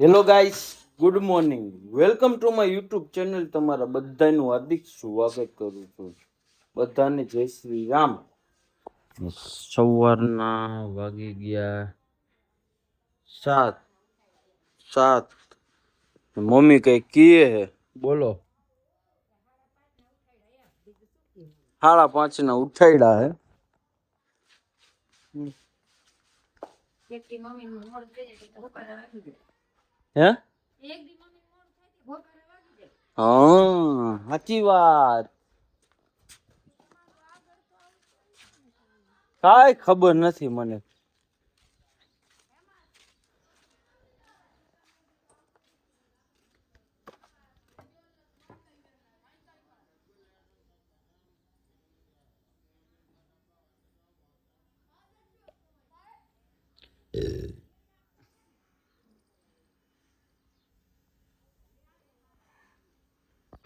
Hello guys, good morning. Welcome to my YouTube channel. તમારા બધાનું હાર્દિક સ્વાગત કરું છું. બધાને જય શ્રી રામ. સવારના વાગી ગયા 7. મમ્મી કઈ કીએ હે, બોલો. 5:30 ના ઉઠાડ્યા હે. હે હા, સાચી વાત. કાંઈ ખબર નથી મને.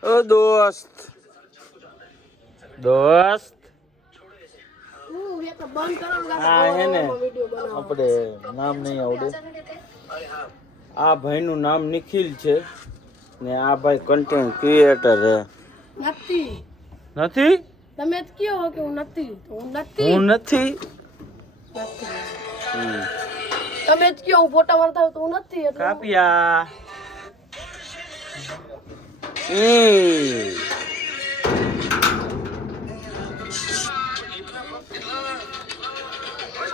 ઓ દોસ્ત હા હે ને, આપણે નામ નહીં આવડે. આ ભાઈનું નામ નિખિલ છે ને આ ભાઈ કન્ટેન્ટ ક્રિએટર છે. નથી તમે જ કયો કે હું નથી તો હું હું નથી. તમે જ કયો હું ફોટા મારતા હોય તો હું નથી એટલે કાપિયા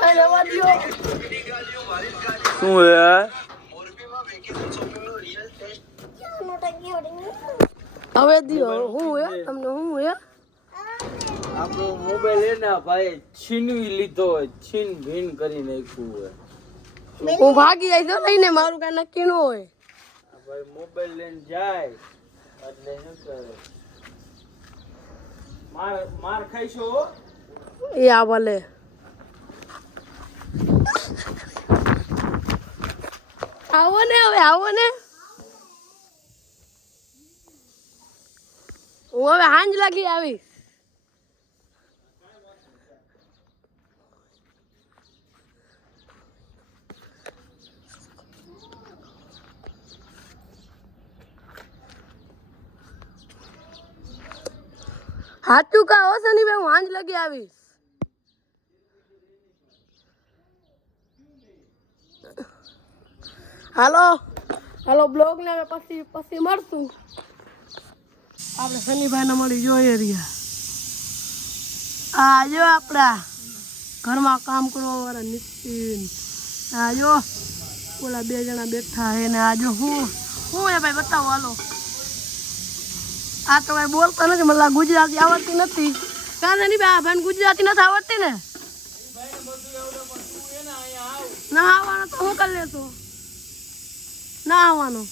આ રહેવા દ્યો. શું હે? હવે દ્યો હું હે તમને હું હે આપણો મોબાઈલ હે ને ભાઈ છીનવી લીધો હોય, છીન ભીન કરી નાખ્યું હોય. હું ભાગી જાય તો લઈને મારું કઈ નક્કી ન હોય. આ ભાઈ મોબાઈલ લઈને જાય એટલે શું કરે, માર ખાઈશો. એ આ ભલે આવો ને હવે આવો ને હું હવે હાંજ લાગી આવીશ. હાચું કા હો સની ભાઈ હું હાંજ લાગી આવીશ. હાલો હાલો બ્લોગ ને હવે પછી મળશું. આપણે શનિભાઈ ને મળી જોઈએ રહ્યા. આ જો આપણા ઘરમાં કામ કરવા વાળા નિતિન, આ જો ઓલા 2 જણા બેઠા હે ને આ જો હું હે ભાઈ બતાવો હાલો. આ તો ભાઈ બોલતા નથી, મને ગુજરાતી આવડતી નથી. કાંઈ નહીં ભાઈ, આ ભાઈને ગુજરાતી નથી આવડતી ને. ના આવવાનો તો હું કરી લેતો. ના આવવાનો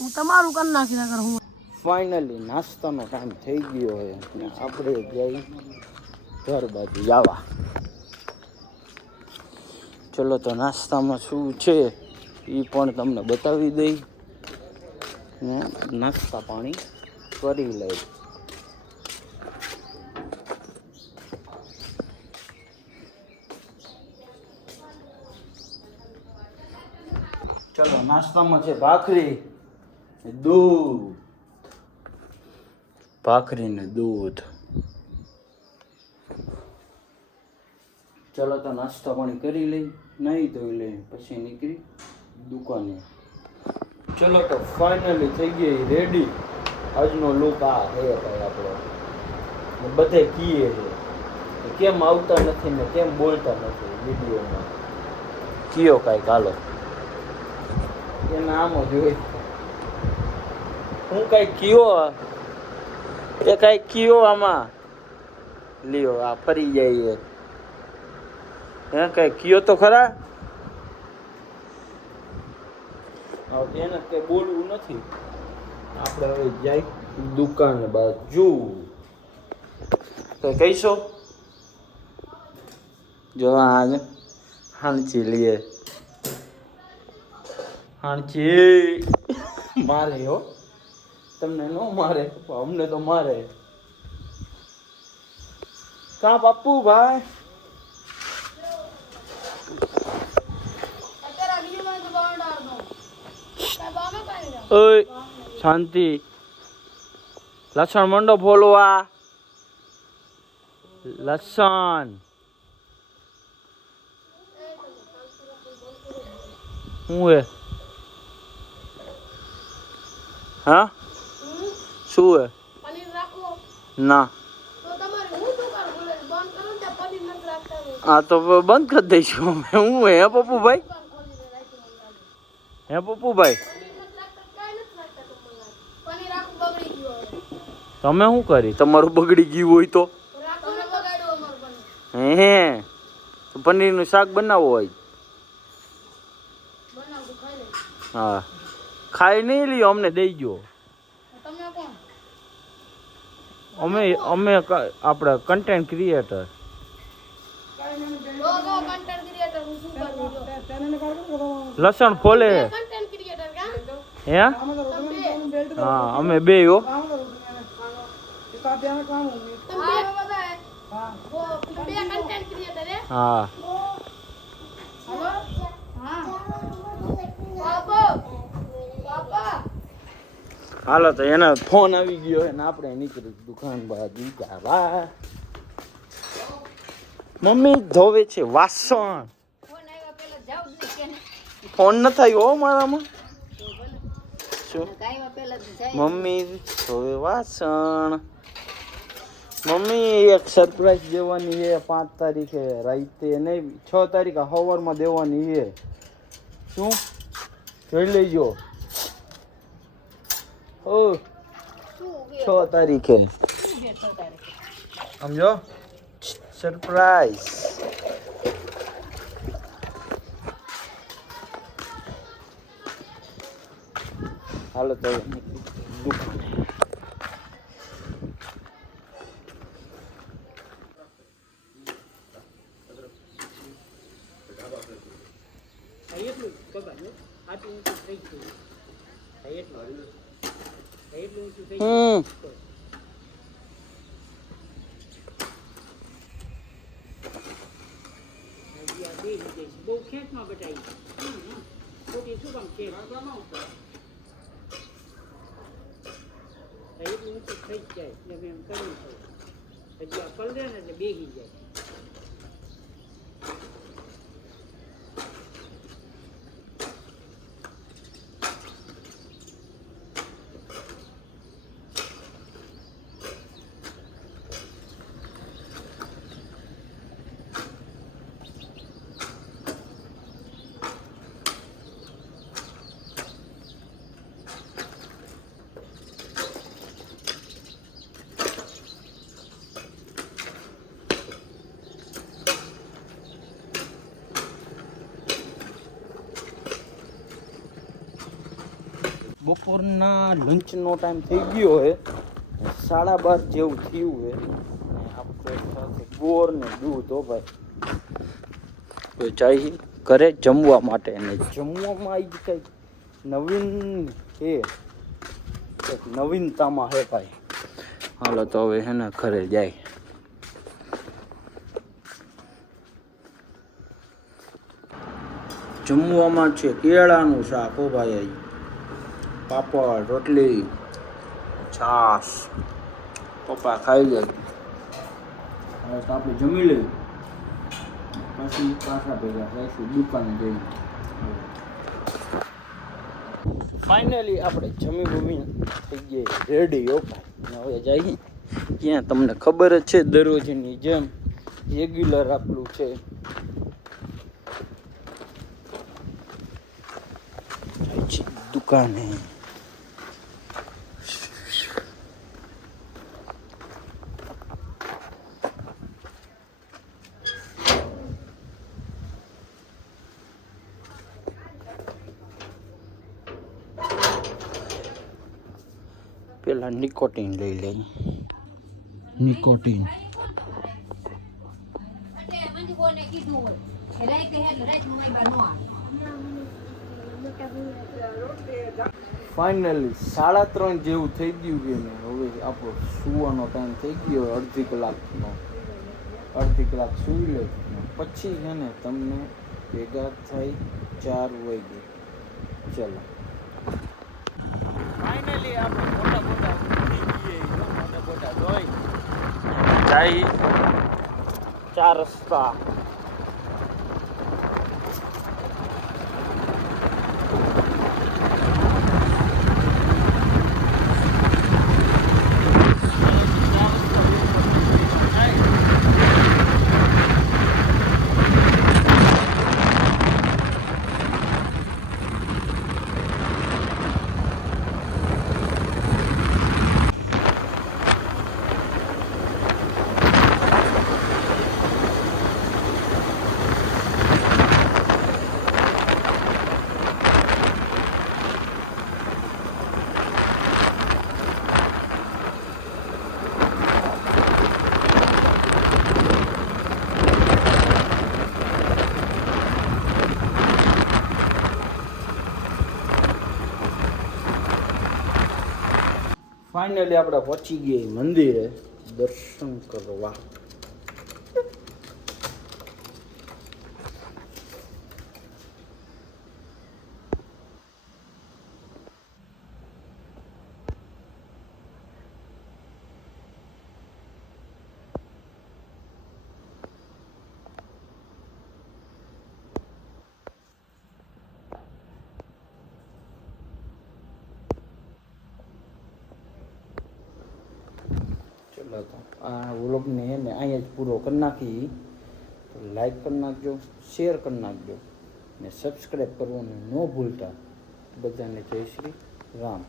હું તમારું કરી નાખી નગર હું. ફાઇનલી નાસ્તાનો ટાઈમ થઈ ગયો હોય ને આપણે જઈ ઘર બાજુ જવા. ચલો તો નાસ્તામાં શું છે એ પણ તમને બતાવી દઈ ને નાસ્તા પાણી કરી લઈ. ચલો નાસ્તામાં છે ભાખરી ને દૂધ. ચલો તો નાસ્તા પાણી કરી લઈ, નહીં ધોઈ લઈ, પછી નીકળી દુકાને. ચલો તો ફાઇનલી થઈ ગઈ રેડી. આજનો લુક આ હે ભાઈ આપણો. બધે કીએ છે કેમ આવતા નથી ને કેમ બોલતા નથી વિડીયોમાં. કયો કાંઈક હાલો એના આમ જ હોય. હું કાંઈક કયો એ કાંઈક કયો આમાં લ્યો આ ફરી જાય. હે કઈ કયો તો ખરા. એને કઈ બોલવું નથી. આપણે હવે જાય દુકાન બાજુ. કઈ કહીશો? જો આજ હાંચી લઈએ. હાંચી મારે હો, તમને ન મારે, અમને તો મારે. કા પપ્પુ ભાઈ ઓય શાંતિ લસણ મંડો ફોલવા લસણ શું હે હા શું હે ના હા તો બંધ કરી દઈશું અમે હું હે પપ્પુભાઈ હે પપ્પુભાઈ તમે શું કરી તમારું બગડી ગયું હોય તો હે પનીરનું શાક બનાવવું હોય હા ખાઈ નહીં લ્યો અમને દઈ ગયો અમે આપણે કન્ટેન્ટ ક્રિએટર લસણ ફોલે હે હા અમે બે હો હા હાલો તો એના ફોન આવી ગયો ને આપણે નીકળી દુકાન બહાર નીકળ્યા મમ્મી ધોવે છે વાસણ ફોન ન થાય હો મારામાં શું મમ્મી ધોવે વાસણ મમ્મી એક સરપ્રાઈઝ દેવાની છે 5 તારીખે રાતે નહીં 6 તારીખે સવારમાં દેવાની છે શું જોઈ લેજો ઓ 6 તારીખે સમજો સરપ્રાઈઝ હાલો તો દુકાને બહુ ખેતમાં બટાઈ ખોટી શું કામ ખેત એટલું ઊંચું થઈ જ જાય એટલે મેં એમ કર્યું છે હજી આ પલરે ને એટલે બેસી જાય બપોરના લંચનો ટાઈમ થઈ ગયો છે 12:30 જેવું થયું છે આપણે સાથે ગોળ ને દૂધ હો ભાઈ તો જાય ઘરે જમવા માટે અને જમવામાં આવી કંઈક નવીન છે કંઈક નવીનતામાં હે ભાઈ હાલો તો હવે હે ને ઘરે જાય જમવામાં છે કેળાનું શાક હો ભાઈ પાપડ રોટલી છાશ પપ્પા ખાઈ લે હવે તો આપણે જમી લઈએ પછી પાછા ભેગા થઈશું દુકાને જઈને ફાઇનલી આપણે જમી બમી થઈ ગઈ રેડી હો ભાઈ હવે જઈએ ક્યાં તમને ખબર જ છે દરરોજની જેમ રેગ્યુલર આપણું છે દુકાને પેલા નિકોટીન લઈ લઈ નિકોટીન ફાઇનલી 3:30 જેવું થઈ ગયું છે ને હવે આપણો સુવાનો ટાઈમ થઈ ગયો અડધી કલાકનો અડધી કલાક સૂઈ લો ને પછી છે ને તમને ભેગા થઈ 4 વાગે. ચલો ફાઇનલી આપણે મોટા જોઈ જાય 4 રસ્તા. ફાઇનલી આપણે પહોંચી ગયા મંદિરે દર્શન કરવા. ચલો તો આ વ્લોગને એને અહીંયા જ પૂરો કરી નાખી. તો લાઈક કરી નાખજો, શેર કરી નાખજો ને સબસ્ક્રાઈબ કરવાનું ન ભૂલતા. બધાને જય શ્રી રામ.